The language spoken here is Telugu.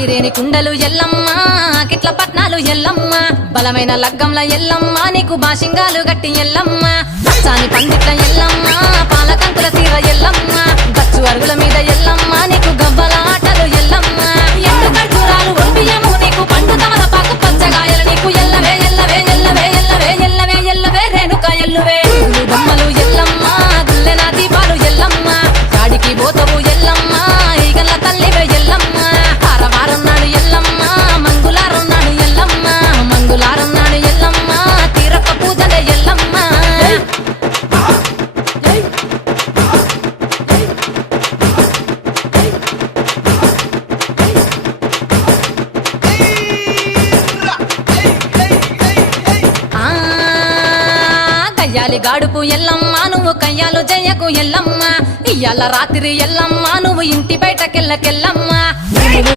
ఐరేని కుండలు ఎల్లమ్మ కిట్ల పట్నాలు ఎల్లమ్మ బలమైన లగ్గంల ఎల్లమ్మ నీకు బాషింగాలు గట్టి ఎల్లమ్మ పచ్చాని పందిట్ల ఎల్లమ్మ పాలకంకుల సీర ఎల్లమ్మ గచ్చు అరుగుల మీద ఎల్లమ్మ నీకు గవ్వల ఆటలు ఎల్లమ్మ ఎండు ఖర్జూరాలు ఒంటియము నీకు పండు తమలపాకు పచ్చగాయలు నీకు ఎల్లవే ఎల్లవే ఎల్లవే ఎల్లవే ఎల్లవే ఎల్లవే రేణుక ఎల్లువే బొమ్మలు ఎల్లమ్మ గుల్లెన దీపాలు ఎల్లమ్మ కాడికి పోతవు ఎల్లమ్మ ఈగల తల్లివే ఎల్లమ్మ వారం నాడు ఎల్లమ్మ మంగులారం నాడు ఎల్లమ్మ మంగులారం నాడు ఎల్లమ్మ తీరప్ప పూజలే ఎల్లమ్మ కయ్యాలి గాడుపు ఎల్లమ్మ నువ్వు కయ్యాలు జయ్యకు ఎల్లమ్మ ఇయ్యాల రాత్రి ఎల్లమ్మ నువ్వు ఇంటి బయటకెళ్ళకెళ్ళమ్మ